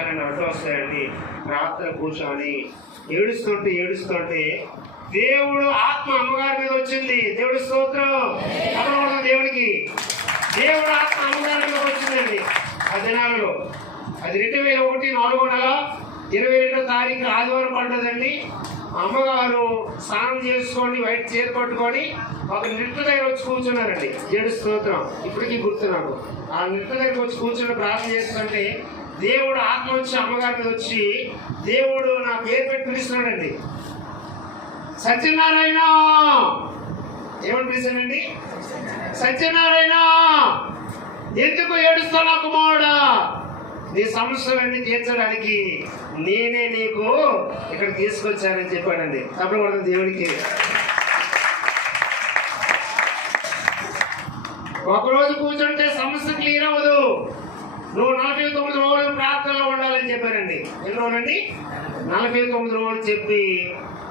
వచ్చారండి, అడ్డు వస్తాయండి. రాత్రి కూర్చొని ఏడుస్తుంటే దేవుడు ఆత్మ అమ్మగారి మీద వచ్చింది. దేవుడి స్తోత్రం. అక్కడ దేవుడికి దేవుడు ఆత్మ అమ్మగారి మీద వచ్చిందండి. ఆ దినాలలో అది 2001 4వ నెల 22వ తారీఖు ఆదివారం పడ్డదండి. అమ్మగారు స్నానం చేసుకొని వైట్ చీర పట్టుకొని ఒక నిట్ట దగ్గర వచ్చి కూర్చున్నారండి. దేవుడి స్తోత్రం. ఇప్పటికీ గుర్తు నాకు. ఆ నిట్ట దగ్గర వచ్చి కూర్చొని ప్రార్థన చేస్తుంటే దేవుడు ఆత్మ వచ్చి అమ్మగారి మీద వచ్చి దేవుడు నా పేరు పెట్టి పిలుస్తున్నాడండి. సత్యనారాయణ. ఏమని పిలిచానండి? సత్యనారాయణ, ఎందుకు ఏడుస్తున్నావు కుమారుడా? నీ సమస్యలన్నీ తీర్చడానికి నేనే నీకు ఇక్కడ తీసుకొచ్చానని చెప్పాడండి. తప్పుడు కూడా దేవుడికి ఒకరోజు కూర్చుంటే సమస్య క్లియర్ అవ్వదు. నువ్వు 49 రోజులు ప్రార్థనలో ఉండాలని చెప్పారండి. ఎన్ని రోజులండి? 49 రోజులు చెప్పి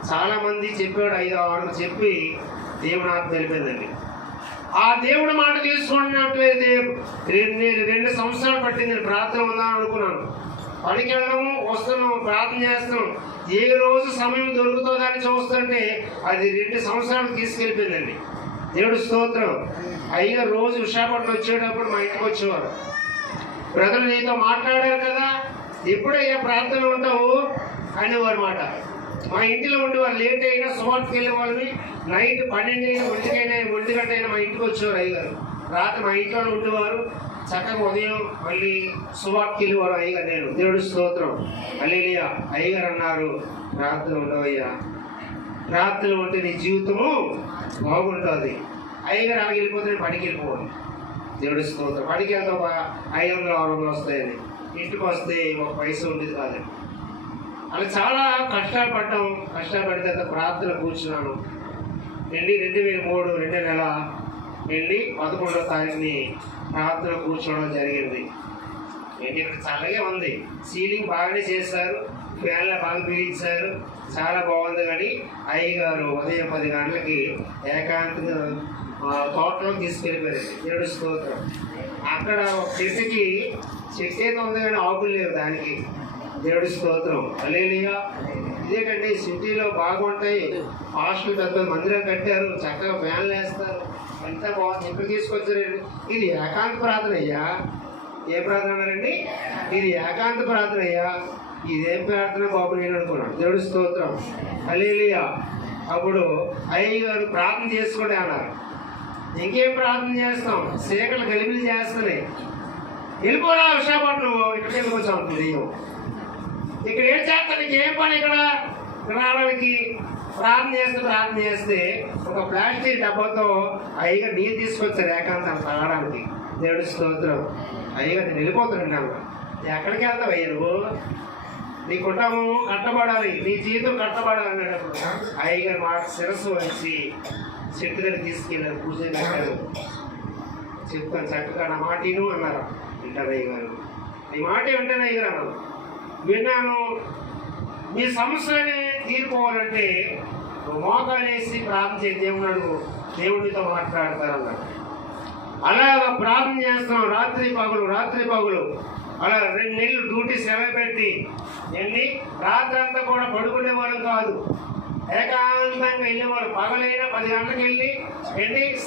చాలా మంది చెప్పాడు. 5-6 చెప్పి దేవుడు నాకు తెలిపిందండి. ఆ దేవుడు మాట తీసుకున్నట్లయితే 2 సంవత్సరాలు పట్టింది. ప్రార్థన ఉందని అనుకున్నాను. పనికి వెళ్ళడము, వస్తున్నాము, ప్రార్థన చేస్తున్నాం. ఏ రోజు సమయం దొరుకుతుందని చూస్తుంటే అది 2 సంవత్సరాలు తీసుకెళ్ళిపోయిందండి. దేవుడు స్తోత్రం. అయ్యా రోజు విశాఖపట్నం వచ్చేటప్పుడు మా ఇంటికి వచ్చేవారు. బ్రదర్ నీతో మాట్లాడారు కదా, ఎప్పుడయ్యా ప్రార్థనలు ఉంటావు అనేవారు మాట. మా ఇంటిలో ఉండేవారు. లేట్ అయినా సువార్తకి వెళ్ళే వాళ్ళని నైట్ 12 అయినా 1 గంట అయినా మా ఇంటికి వచ్చేవారు అయ్యగారు. రాత్రి మా ఇంట్లోనే ఉండేవారు. చక్కగా ఉదయం మళ్ళీ సువార్తకి వెళ్ళేవారు అయ్యగారు. నేను దేవుడి స్తోత్రం. హల్లెలూయా. అయ్యగారు అన్నారు, ప్రార్థన ఉండవయ్యా, ప్రార్థన ఉంటే నీ జీవితము బాగుంటుంది. అయ్యగారు అలాగే వెళ్ళిపోతే నేను పనికి వెళ్ళిపోవాలి. దేవుడి స్తోత్రం. పనికి వెళ్తే ఒక 500-600 వస్తాయని. ఇంటికి వస్తే ఒక పైసా ఉండేది కాదండి. అలా చాలా కష్టాలు పడ్డాం. కష్టాలు పడిన తర్వాత ప్రార్థన కూర్చున్నాను. 2003 2వ నెల 11వ తారీఖుని ప్రార్థన కూర్చోవడం జరిగింది. ఇక్కడ చల్లగా ఉంది. సీలింగ్ బాగానే చేశారు, ఫ్యాన్లు బాగా బిగించారు, చాలా బాగుంది. కానీ అయ్యగారు ఉదయం 10 గంటలకి ఏకాంతంగా తోటలో తీసుకెళ్ళిపోయారు. దేవుడి స్తోత్రం. అక్కడ ఒక చెట్టు ఏదో ఉంది కానీ ఆకులు లేవు దానికి. దేవుడి స్తోత్రం. హల్లెలూయా. ఇదేంటంటే సిటీలో బాగుంటాయి. హాస్టల్ పెద్ద మందిరం కట్టారు, చక్కగా ఫ్యాన్లు వేస్తారు, ఎంత బాగుంది. ఇక్కడ తీసుకొచ్చారండి. ఇది ఏకాంత ప్రార్థన అయ్యా. ఏ ప్రార్థన అన్నారండి? ఇది ఏకాంత ప్రార్థన అయ్యా. ఇదేం ప్రార్థన బాబు నేను అనుకున్నాను. దేవుడి స్తోత్రం. హల్లెలూయా. అప్పుడు అయ్యగారు ప్రార్థన చేసుకోండి అన్నారు. ఇంకేం ప్రార్థన చేస్తాం? సేకలు గలిబిలి చేస్తున్నాయి. వెళ్ళిపోరా విశాఖపట్నం, ఇక్కడికి వెళ్ళిపోతాం. ఇక్కడ ఏం చేస్తాను? ఇంకేం పని ఇక్కడ రావడానికి? ప్రార్థన చేస్తే ఒక ప్లాస్టిక్ డబ్బాతో అయ్యగా నీరు తీసుకొచ్చారు ఏకాంతాన్ని తాగడానికి. దేవుడి స్తోత్రం. అయ్యగా నేను వెళ్ళిపోతున్నాను అన్న. ఎక్కడికి వెళ్తావు అయ్యా నువ్వు? నీ కుటుంబం కట్టబడాలి, నీ జీవితం కట్టబడాలి అన్నప్పుడు అయ్యగారు మాట శిరస్సు వచ్చి చెట్టు దగ్గర తీసుకెళ్ళారు, పూజ పెట్టారు. చెప్తాను చక్కగా నా మాట విను అన్నారు. వింటారు అయ్యగారు. నీ మాట వింటాను అయ్యగారు అన్నారు. విన్నాను. మీ సమస్యని తీరుకోవాలంటే మోకాలు వేసి ప్రార్థన చేసి దేవుడితో మాట్లాడతారు అన్నారు. అలాగ ప్రార్థన చేస్తున్నాం రాత్రి పగులు. అలా 2 నెలలు డ్యూటీ సెలవు పెట్టి రాత్రి అంతా కూడా పడుకునే వాళ్ళం కాదు. ఏకాంతంగా వెళ్ళేవాళ్ళు. పగలైనా 10 గంటలకు వెళ్ళి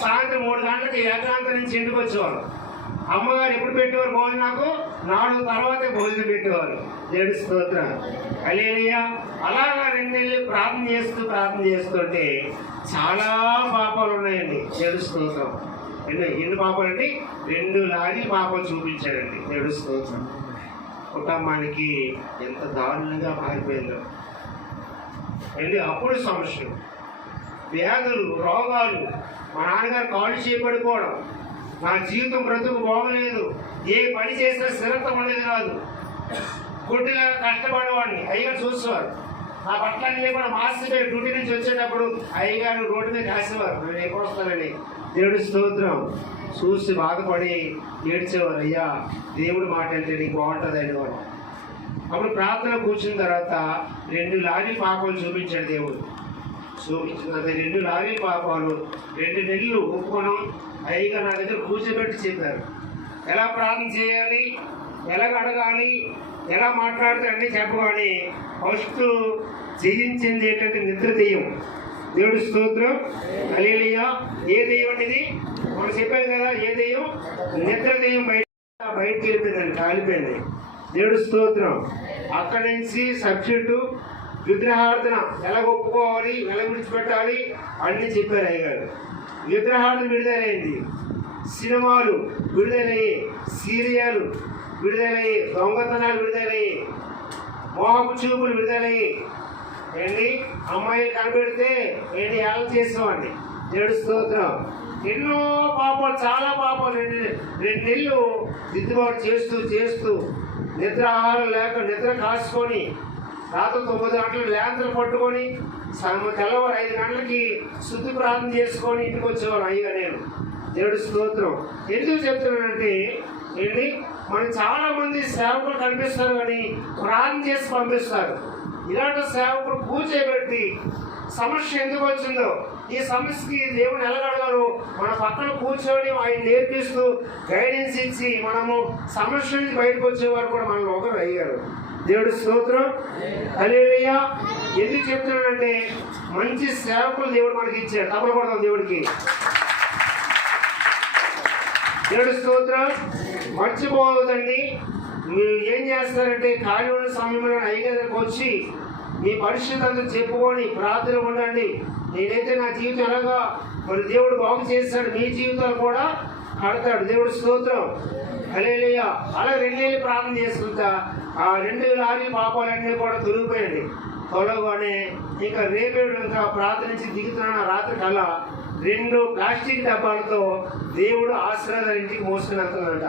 సాయంత్రం 3 గంటలకి ఏకాంతం నుంచి ఇంటికి వచ్చేవాళ్ళు. అమ్మగారు ఎప్పుడు పెట్టేవారు భోజనం? నాకు 4 తర్వాతే భోజనం పెట్టేవారు. దేవుడి స్తోత్రం. హల్లెలూయా. అలాగా 2 నెలలు ప్రార్థన చేస్తుంటే చాలా పాపాలు ఉన్నాయండి. దేవుడి స్తోత్రం. ఎన్ని పాపాలు అండి? 2 లారీ పాపాలు చూపించాడండి. దేవుడి స్తోత్రం. కుటుంబానికి ఎంత దారుణంగా మారిపోయిందో అప్పుడు సమస్యలు, వ్యాధులు, రోగాలు. మా నాన్నగారు కాళ్ళు చేపడిపోవడం, నా జీవితం బ్రతుకు బాగలేదు, ఏ పని చేసినా స్థిరత్వం ఉండేది కాదు, గుడ్డిగా కష్టపడేవాడిని. అయ్యగారు చూసేవారు. నా బట్టలన్నీ కూడా మార్చిపోయి డ్యూటీ నుంచి వచ్చేటప్పుడు అయ్యగారు రోడ్డు మీద కాసేవారు, నేను ఎప్పుడు వస్తానని. దేవుడి స్తోత్రం. చూసి బాధపడి ఏడ్చేవారు. అయ్యా దేవుడు మాట అంటే నీకు బాగుంటుంది అనేవారు. అప్పుడు ప్రార్థన కూర్చున్న తర్వాత 2 లారీ పాపాలు చూపించాడు దేవుడు. చూపించిన 2 లారీ పాపాలు 2 నెలలు ఒప్పుకోవడం అయ్యగా నా దగ్గర కూర్చోబెట్టి చెప్పారు. ఎలా ప్రార్థన చేయాలి, ఎలా అడగాలి, ఎలా మాట్లాడితే అన్నీ చెప్పగాని ఫస్ట్ జయించింది ఏంటంటే నిద్ర దెయ్యం. దేవుడి స్తోత్రం, హల్లెలూయా. ఏ దెయ్యం అండి ఇది? మనం చెప్పాం కదా, ఏ దెయ్యం? నిద్ర దెయ్యం బయటకు వెళ్ళిపోయిందండి, కాలిపోయింది. దేవుడి స్తోత్రం. అక్కడి నుంచి సబ్జెక్టు విగ్రహార్థన ఎలా ఒప్పుకోవాలి, ఎలా విడిచిపెట్టాలి అన్నీ చెప్పారు అయ్యగారు. విగ్రహార్థన విడుదలైంది, సినిమాలు విడుదలయ్యి, సీరియల్ విడుదలయ్యి, దొంగతనాలు విడుదలయ్యి, మోహపు చూపులు విడుదలయ్యి, ఏంటి అమ్మాయిలు కనిపెడితే ఏంటి ఎలా చేస్తామండి. దేవుడి స్తోత్రం. ఎన్నో పాపాలు, చాలా పాపాలు, రెండు నెలలు దిద్దుబాటు చేస్తూ చేస్తూ నిద్ర ఆహారం లేక నిద్ర కాసుకొని రాత్రి 9 గంటలు లేంతలు పట్టుకొని తెల్లవారు 5 గంటలకి శుద్ధి ప్రార్థన చేసుకొని ఇంటికి వచ్చేవారు అయ్యగా నేను. దేవుడి స్తోత్రం. ఎందుకు చెప్తున్నానంటే ఏంటి, మనకు చాలా మంది సేవకులు కనిపిస్తారు కానీ ప్రార్థన చేసి పంపిస్తారు. ఇలాంటి సేవకులు పూజ పెట్టి సమస్య ఎందుకు వచ్చిందో, ఈ సమస్యకి దేవుని ఎలాగడగాలో మన పక్కన కూర్చొని ఆయన నేర్పిస్తూ గైడెన్స్ ఇచ్చి మనము సమస్య నుంచి బయటకు వచ్చేవారు కూడా మనలో ఒకరు అయ్యారు. దేవుడి స్తోత్రం, హల్లెలూయా. ఎందుకు చెప్తున్నానంటే మంచి సేవకులు దేవుడు మనకి ఇచ్చాడు. తప్పలు కొడతాం దేవుడికి. దేవుడి స్తోత్రం. మర్చిపోవద్దండి. మీరు ఏం చేస్తారంటే ఖాళీ ఉన్న సమయంలో అయ్యగారికి వచ్చి మీ పరిస్థితులను చెప్పుకొని ప్రార్థన ఉండండి. నేనైతే నా జీవితం ఎలాగా మరి దేవుడు బాగు చేస్తాడు, మీ జీవితాలు కూడా కడతాడు. దేవుడి స్తోత్రం, హల్లెలూయా. అలా 2 నెలలు ప్రార్థన చేసుకుంటా ఆ 2 లారీ పాపాలన్నీ కూడా తొలగిపోయండి. తొలగగానే ఇంకా రేపేడు ఇంకా ప్రార్థన నుంచి దిగుతున్న రాత్రి కల్లా 2 ప్లాస్టిక్ డబ్బాలతో దేవుడు ఆశీర్వాదాలు ఇంటికి మోసుకుని వెళ్తున్నాడంట.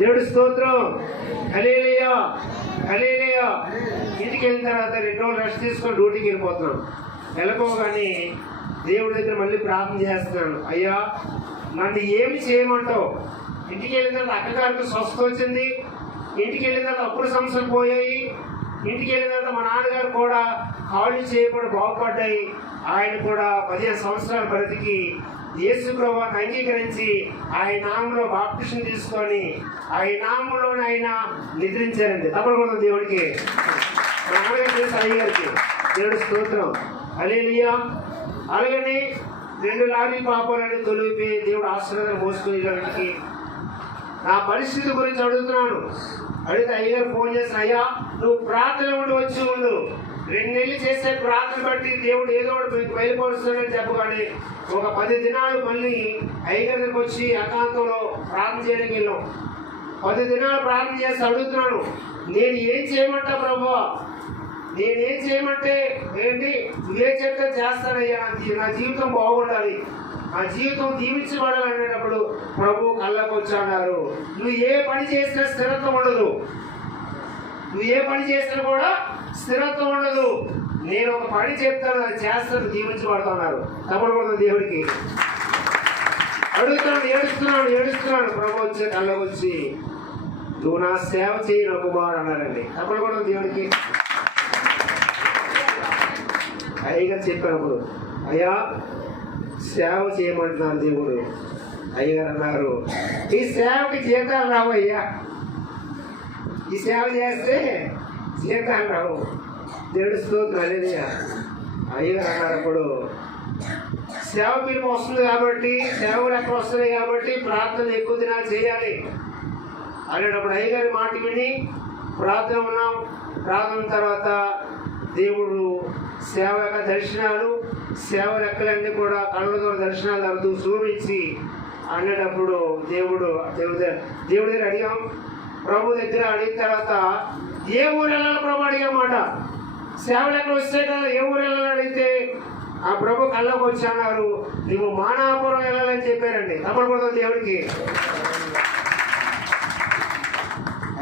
దేవుడి స్తోత్రం, హల్లెలూయా, హల్లెలూయా. ఇంటికి వెళ్ళిన తర్వాత 2 రోజులు రెస్ట్ తీసుకొని డ్యూటీకి వెళ్ళిపోతున్నాను. వెళ్ళిపోగానే దేవుడి దగ్గర మళ్ళీ ప్రార్థన చేస్తున్నాను. అయ్యా నన్ను ఏమి చేయమంటావు? ఇంటికి వెళ్ళిన తర్వాత అక్కగారికి స్వస్థత వచ్చింది, ఇంటికి వెళ్ళిన తర్వాత అప్పుడు సమస్యలు పోయాయి, ఇంటికి వెళ్ళిన తర్వాత మా నాన్నగారు కూడా కాళ్ళు చేయకుండా బాగుపడ్డాయి. ఆయన కూడా 15 సంవత్సరాల బ్రతికి యేసు ప్రభువుని అంగీకరించి ఆయన నామంలో బాప్టిజం తీసుకొని ఆయన నామంలోనే ఆయన నిద్రించారండి. తప్పకుండా దేవుడికి, మా నాన్నగారు తెలుసు అయ్యగారికి. దేవుడి స్తోత్రం, హల్లెలూయా. అలాగని 2 లారీ పాపాలని తొలిపి దేవుడు ఆశీర్వాదాలు మోసుకునేదానికి నా పరిస్థితి గురించి అడుగుతున్నాను. అడిగితే అయ్యగారు ఫోన్ చేసిన, అయ్యా నువ్వు ప్రార్థన ఉండి వచ్చి ఉండు, 2 నెలలు చేసే ప్రార్థన బట్టి దేవుడు ఏదో ఒకటి బయలుపరుస్తాడని చెప్పగానే ఒక 10 దినాలు మళ్ళీ అయ్యగారి దగ్గరికి వచ్చి ఏకాంతంలో ప్రార్థన చేయడానికి వెళ్ళాం. 10 దినాలు ప్రార్థన చేసి అడుగుతున్నాను, నేను ఏం చేయమంటా ప్రభువా? నేనేం చేయమంటే ఏంటి, నువ్వే చెప్తే చేస్తానయ్యా. నా జీవితం బాగుండాలి, నా జీవితం దీవించబడాలి అనేటప్పుడు ప్రభు కళ్ళకు వచ్చి అన్నారు, నువ్వు ఏ పని చేసినా స్థిరత్వం ఉండదు, నువ్వు ఏ పని చేసినా కూడా స్థిరత్వం ఉండదు. నేను ఒక పని చెప్తాను, అది చేస్తాను, దీవించబడుతున్నారు. తప్పకుండా దేవుడికి అడుగుతున్నాను, ఏడుస్తున్నాను. ప్రభు వచ్చి కళ్ళకు వచ్చి నువ్వు నా సేవ చేయి నా కుమారుడు అన్నారండి. తప్పకుండా దేవుడికి. అయ్యగారు చెప్పినప్పుడు, అయ్యా సేవ చేయమంటున్నారు దేవుడు. అయ్యగారు అన్నారు, ఈ సేవకి జీతాలు రావు అయ్యా, ఈ సేవ చేస్తే జీతాలు రావు. దేవుడి స్తోత్రం, హల్లెలూయా. అయ్యగారు అన్నారు అప్పుడు, సేవ పిలుపు వస్తుంది కాబట్టి, సేవలు ఎక్కడ వస్తున్నాయి కాబట్టి ప్రార్థనలు ఎక్కువ దినాలు చేయాలి అనేటప్పుడు అయ్యగారి మాట విని ప్రార్థన ఉన్నాం. ప్రార్థన తర్వాత దేవుడు సేవ యొక్క దర్శనాలు, సేవ లెక్కలన్నీ కూడా కళ్ళతో దర్శనాలు జరుగుతూ చూపించి అనేటప్పుడు దేవుడి దగ్గర అడిగాం. ప్రభు దగ్గర అడిగిన తర్వాత ఏ ఊరు వెళ్ళాలి ప్రభు అడిగామాట. సేవ లెక్కలు వస్తే కదా ఏ ఊరు వెళ్ళాలని అడిగితే ఆ ప్రభు కళ్ళకు వచ్చి అన్నారు, నువ్వు మానాపురం వెళ్ళాలని చెప్పారండి. తప్పకుండా దేవుడికి.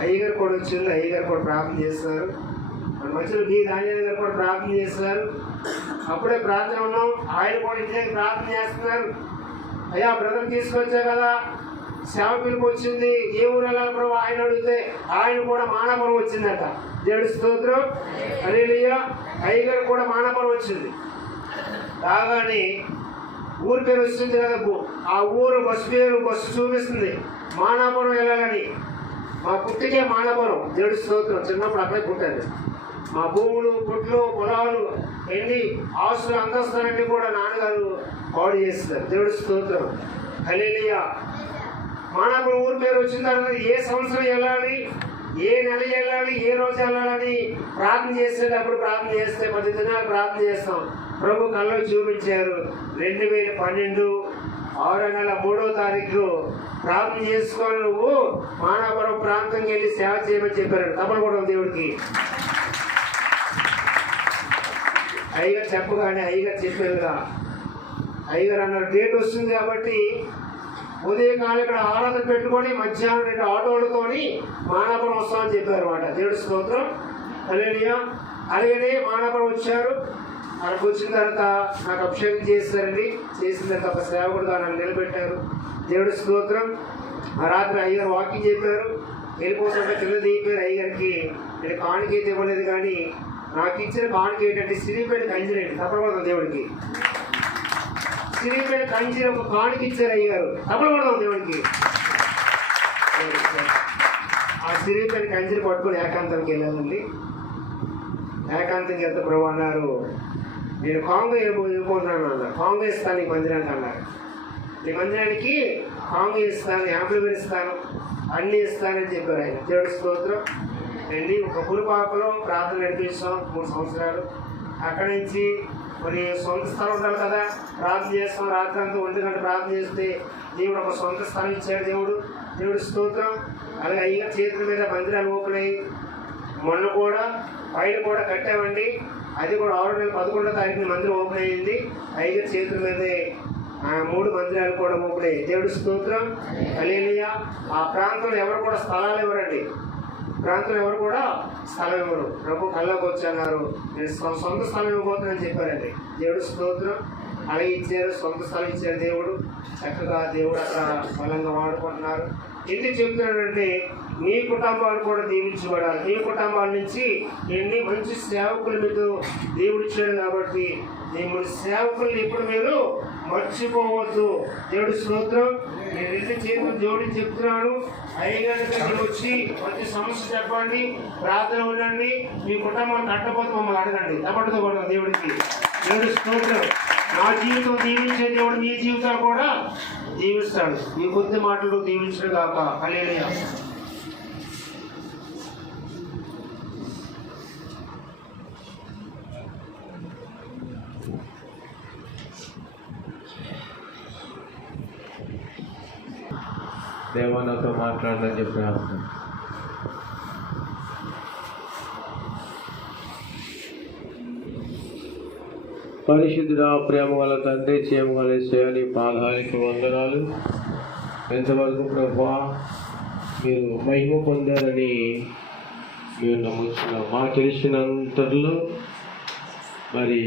అయ్యగారు కూడా వచ్చింది, అయ్యగారు కూడా ప్రార్థన చేస్తున్నారు. మన మధ్యలో బి రాజేంద్ర గారు కూడా ప్రార్థన చేస్తున్నారు. అప్పుడే ప్రార్థన ఉన్నాం, ఆయన కూడా ఇంటి దగ్గర ప్రార్థన చేస్తున్నారు. అయ్యా బ్రదర్ తీసుకొచ్చా కదా, సేవ పిలుపు వచ్చింది, ఏ ఊరు వెళ్ళాలి ప్రభు ఆయన అడిగితే ఆయన కూడా మానపురం వచ్చిందట. దేవుడి స్తోత్రం, హల్లెలూయా. అయ్యగారు కూడా మానపురం వచ్చింది. రాగానే ఊరి పేరు వస్తుంది కదా, ఆ ఊరు బస్సు చూపిస్తుంది మానాపురం వెళ్ళాలని. మా పుట్టికే మానవరం, దేవుడి స్తోత్రం. చిన్నప్పుడు అక్కడే పుట్టాను. మా భూములు, పుట్లు, పొలాలు, ఎన్ని ఆస్తులు, అంతస్తులన్నీ కూడా నాన్నగారు పాడు చేస్తారు. దేవుడి స్తోత్రం. హల్లెలూయా. మానవరం ఊరి పేరు వచ్చిన తర్వాత ఏ సంవత్సరం వెళ్ళాలి, ఏ నెల వెళ్ళాలి, ఏ రోజు వెళ్ళాలని ప్రార్థన చేసేటప్పుడు ప్రార్థన చేస్తే 10 దినాలు ప్రార్థన చేస్తాం. ప్రభు కళ్ళు చూపించారు. 2012 6వ నెల 3వ తారీఖు ప్రార్థన చేసుకొని నువ్వు మానవరం ప్రాంతంకి వెళ్ళి సేవ చేయమని చెప్పారు. తప్పని కూడా దేవుడికి అయ్యగారు చెప్పగానే అయ్యగారు చెప్పేదిగా అయ్యగారు అన్నారు, డేట్ వస్తుంది కాబట్టి ఉదయకాలం ఇక్కడ ఆరాధన పెట్టుకొని మధ్యాహ్నం 2 ఆటోలతోని మానవరం వస్తామని చెప్పారు అన్నమాట. దేవుడి స్తోత్రం. హల్లెలూయా. అలాగే మానవరం వచ్చారు. అక్కడికి వచ్చిన తర్వాత నాకు అభిషేకం చేస్తారండి. చేసిన తర్వాత ఒక సేవకుడుగా నన్ను నిలబెట్టారు. దేవుడి స్తోత్రం. ఆ రాత్రి అయ్యగారు వాకింగ్ చెప్పారు. వెళ్ళిపోతుంటే కింద దిగిపోయారు. అయ్యగారికి నేను కానుకైతే ఇవ్వలేదు, కానీ నాకు ఇచ్చిన కానుక ఏంటంటే సిరిపేట కంజిరండి. తప్పకూడదు దేవుడికి. సిరిపేట కంజి ఒక కానుక ఇచ్చారు అయ్యగారు. తప్పకూడదు దేవుడికి. ఆ సిరిపేట కంజిని పట్టుకొని ఏకాంతానికి వెళ్ళానండి. ఏకాంతంకి వెళ్తే ప్రభు అన్నారు, నేను కాంగ్రెస్ వెళ్ళిపోతున్నాను అన్నారు. కాంగ్రెస్ ఇస్తాను నీ మందిరానికి అన్నారు. నీ మందిరానికి కాంగ్రెస్ ఇస్తాను, యాంప్లిఫైర్ ఇస్తాను, అన్నీ ఇస్తానని చెప్పారు ఆయన. దేవుడి స్తోత్రం. వెళ్ళి ఒక పులిపాకలో ప్రార్థన నడిపిస్తాం 3 సంవత్సరాలు. అక్కడి నుంచి మరి సొంత స్థలం ఉండాలి కదా, ప్రార్థన చేస్తాం. రాత్రి అంతా 1 గంట ప్రార్థన చేస్తే దేవుడు ఒక సొంత స్థలం ఇచ్చాడు దేవుడి స్తోత్రం. అలాగే అయ్యగా చేతుల మీద మందిరాలు ఓపెన్ అయ్యి మొన్న కూడా పైన కూడా కట్టామండి. అది కూడా 6వ నెల 11వ తారీఖున మందిరం ఓపెన్ అయ్యింది. అయ్యగా చేతుల మీదే 3 మందిరాలు కూడా ఓపెన్ అయ్యాయి. దేవుడి స్తోత్రం. హల్లెలూయా. ఆ ప్రాంతంలో ఎవరు కూడా స్థలాలు ఇవ్వరండి. ప్రాంతంలో ఎవరు కూడా స్థలం ఇవ్వరు. ప్రభు కళ్ళకు వచ్చన్నారు, నేను సొంత స్థలం ఇవ్వబోతున్నానని చెప్పారండి. దేవుడు స్తోత్రం. అలాగే ఇచ్చారు, సొంత స్థలం ఇచ్చారు దేవుడు. చక్కగా దేవుడు అక్కడ బలంగా వాడుకుంటున్నారు. ఎందుకు చెప్తున్నాడంటే మీ కుటుంబాలు కూడా దీవించబడాలి. మీ కుటుంబాల నుంచి ఎన్ని మంచి సేవకులు మీకు దేవుడు ఇచ్చాడు కాబట్టి దేవుడి సేవకుల్ని ఇప్పుడు మీరు మర్చిపోవద్దు. దేవుడి స్తోత్రం. నేను 2 చేతులు జోడించి చెప్తున్నాను. అయ్యగారికి వచ్చి మంచి సమస్య చెప్పండి, ప్రార్థన ఉండండి. మీ కుటుంబాన్ని తట్టపోతే మమ్మల్ని అడగండి. తప్పటితో కూడా దేవుడికి. దేవుడి స్తోత్రం. నా జీవితం దీవించే దేవుడు మీ జీవితాలు కూడా దీవిస్తాడు. మీ కొద్ది మాటలు దీవించడు కాక. హల్లెలూయా. దేవా నాతో మాట్లాడదని చెప్పి అర్థం. పరిశుద్ధుడా, ప్రేమ గల తండ్రి, చేయము గల యేసయ్యా, నీ పాదానికి వందనాలు. ఎంతవరకు ప్రభువా మీరు మహిమ పొందారని మేము నమ్ముతున్నాం. మాకు తెలిసినంతలో మరి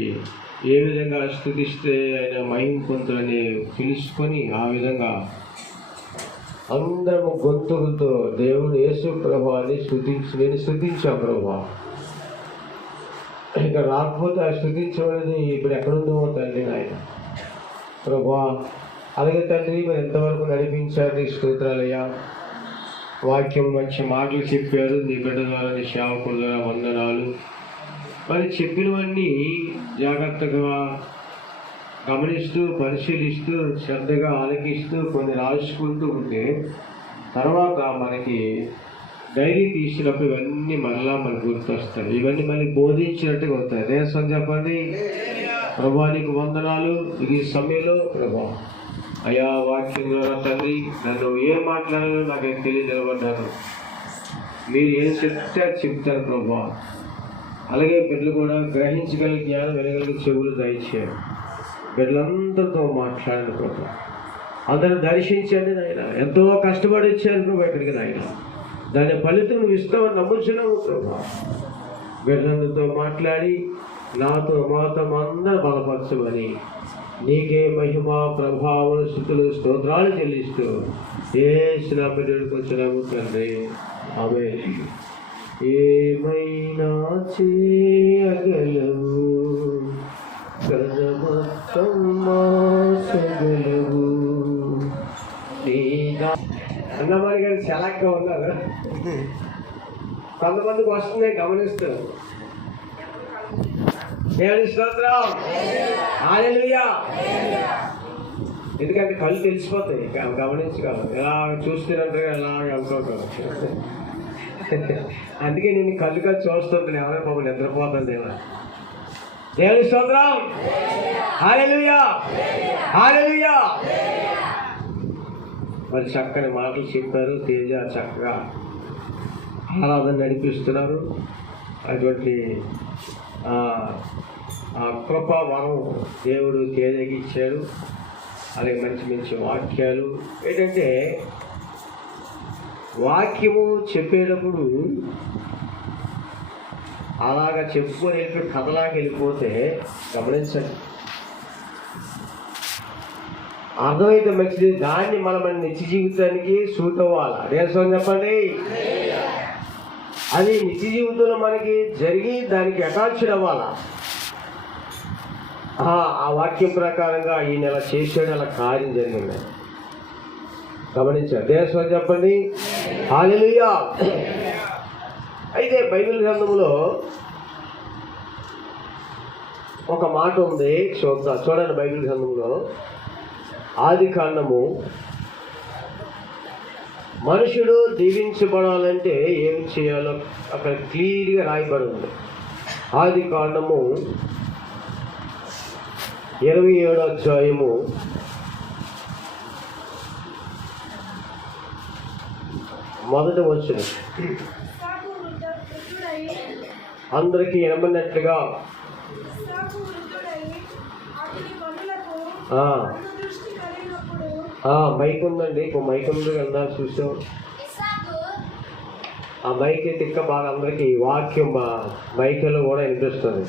ఏ విధంగా స్తుతిస్తే ఆయన మహిమ పొందులని తెలుసుకొని ఆ విధంగా అందరము గొంతులతో దేవుని యేసు ప్రభువాన్ని నేను స్తుతించాం ప్రభువా. ఇక రాకపోతే ఆ స్తుతించబడేది ఇప్పుడు ఎక్కడుందో తండ్రి నాయన ప్రభువా. అలాగే తండ్రి మీరు ఎంతవరకు నడిపించారు, నీ స్తోత్రాలయ్యా. వాక్యం మంచి మాటలు చెప్పారు నీ బిడ్డ ద్వారా, నీ సేవకుల ద్వారా వందనాలు. మరి చెప్పినవన్నీ జాగ్రత్తగా గమనిస్తూ పరిశీలిస్తూ శ్రద్ధగా ఆలకిస్తూ కొన్ని రాసుకుంటూ ఉంటే తర్వాత మనకి డైరీ తీసినప్పుడు ఇవన్నీ మరలా మనకు గుర్తొస్తాయి. ఇవన్నీ మనకి బోధించినట్టుగా అవుతాయి. దేశం చెప్పండి. ప్రభువానికి వందనాలు. ఈ సమయంలో ప్రభా అయా వాక్యం ద్వారా తండ్రి నన్ను ఏం మాట్లాడాలో నాకేం తెలియజేయబడ్డాను. మీరు ఏం చెప్తే చెప్తారు ప్రభా. అలాగే బిడ్డలు కూడా గ్రహించగల జ్ఞానం, వినగలిగే చెవులు దయచేయాలి. బిడ్డలందరితో మాట్లాడండి ప్రభు. అందరూ దర్శించండి నాయన. ఎంతో కష్టపడి ఇచ్చారు ప్రభు ఇక్కడికి నాయన. దాని ఫలితం నువ్వు ఇస్తావని నమ్ముచున్నావు ప్రభు. బిడ్డలందరితో మాట్లాడి నాతో మాతో అందరూ బలపరచమని నీకే మహిమ ప్రభావం స్థుతులు స్తోత్రాలు చెల్లిస్తూ యేసు నామములో వచ్చినాము తండ్రి. ఆమేన్. ఏమైనా చేయగలవు, కదమత్తమ్మ సగలవు. అన్నమాని గారు చలాక్గా ఉన్నారు. కొంతమందికి వస్తుంది గమనిస్తారు. దేవుని స్తోత్రం, హల్లెలూయా. ఎందుకంటే కళ్ళు తెలిసిపోతాయి, గమనించగలరు. ఎలా చూస్తున్నట్టుగా ఎలాగ అనుకోగలరు. అందుకే నేను కళ్ళుగా చూస్తుంటాను. ఎవరైనా పాపం నిద్రపోతుంది. దేవుని స్తోత్రం, హల్లెలూయా, హల్లెలూయా. మరి చక్కని మాటలు చెప్పారు. తేజ చక్కగా ఆరాధన నడిపిస్తున్నారు. అటువంటి ఆ కృపా వరం దేవుడు తేజకి ఇచ్చాడు. అలాగే మంచి మంచి వాక్యాలు. ఏంటంటే వాక్యము చెప్పేటప్పుడు అలాగా చెప్పుకొని వెళ్ళిపోయి కథలాగా వెళ్ళిపోతే గమనించండి, అర్థమైతే మంచిది. దాన్ని మన నిత్య జీవితానికి సూట్ అవ్వాలి. రేసం చెప్పండి. అది నిత్య జీవితంలో మనకి జరిగి దానికి అటాచ్డ్ అవ్వాలా. ఆ వాక్యం ప్రకారంగా ఈ నెల చేసాడు, అలా కార్యం జరిగింది. గమనించారు. దేశం చెప్పండి, హల్లెలూయా. అయితే బైబిల్ గ్రంథంలో ఒక మాట ఉంది, చూడండి. బైబిల్ గ్రంథంలో ఆది కాండము, మనుషుడు దీవించబడాలంటే ఏం చేయాలో అక్కడ క్లియర్గా రాయబడి ఉంది. ఆది కాండము 27వ అధ్యాయము 1వ వచనం. అందరికీ వినబడినట్లుగా మైక్ ఉందండి. ఇంకో మైక్ ఉంది కదా, చూసాం. ఆ మైక్ అయితే ఇంకా బాగా అందరికీ వాక్యం మైక్లో కూడా వినిపిస్తుంది.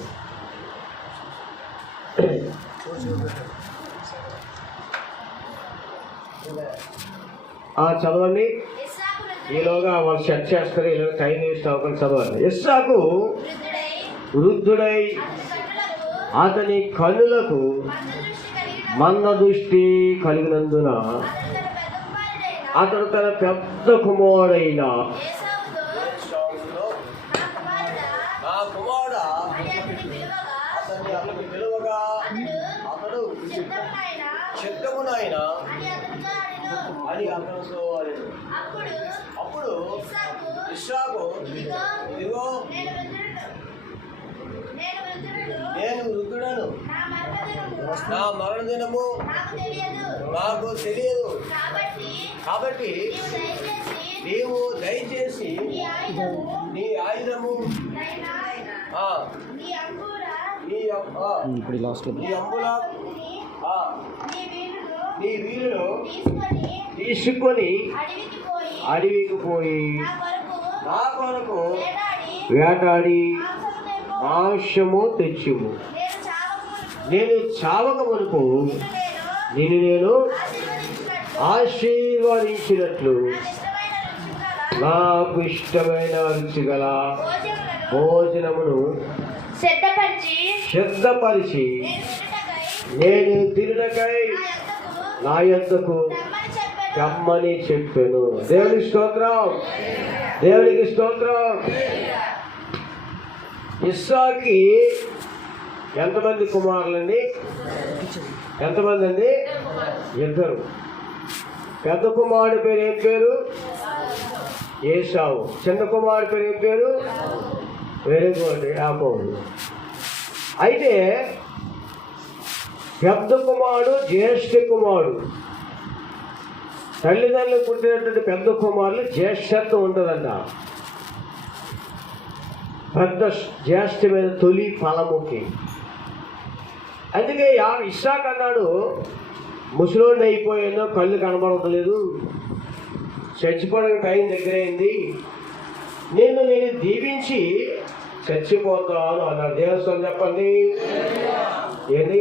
చదవండి. ఈలోగా వాళ్ళు సెట్ చేస్తారు. ఈలోగా టైం వేస్ట్ అవ్వకుండా చదవండి. ఇస్సాకు వృద్ధుడై అతని కన్నులకు మంద దృష్టి కలిగినందున అతడు తన పెద్ద కుమారుడైన చెత్తమునైన అని అతనితో అప్పుడు ఇస్సాకు, ఇదిగో నేను వృద్ధుడను, నా మరణ దినము నాకు తెలియదు. కాబట్టి నీవు దయచేసి నీ ఆయుధము నీ వీరును తీసుకొని అడవికి పోయి నా కొరకు వేటాడి మాంసము తెచ్చుము. నేను చావక వరకు నేను ఆశీర్వదించినట్లు నాకు ఇష్టమైన రుచి గల భోజనమును సిద్ధపరిచి నేను తిరునకై నా యొద్దకు రమ్మని చెప్పాను. దేవునికి స్తోత్రం, దేవునికి స్తోత్రం. ఇస్సాకి ఎంతమంది కుమారులండి? ఎంతమంది అండి? 2. పెద్ద కుమారుడి పేరు ఏం పేరు? ఏసావు. చిన్న కుమారుడి పేరు ఏం పేరు? వెరీ గుడ్, యాకోబు. అయితే పెద్ద కుమారుడు జ్యేష్ఠ కుమారుడు. తల్లిదండ్రులు పుట్టినటువంటి పెద్ద కుమారులు జ్యేష్ఠత్వం ఉంటుందంట. పెద్ద జ్యేష్ఠమైన తొలి ఫలముకి. అందుకే ఇస్సాకు అన్నాడు, ముసలోడిని అయిపోయానో, కళ్ళు కనబడట్లేదు, చచ్చిపోవడానికి టైం దగ్గరైంది, నేను దీవించి చచ్చిపోతాను అన్నాడు. దేవస్థానం చెప్పండి. ఏంటి?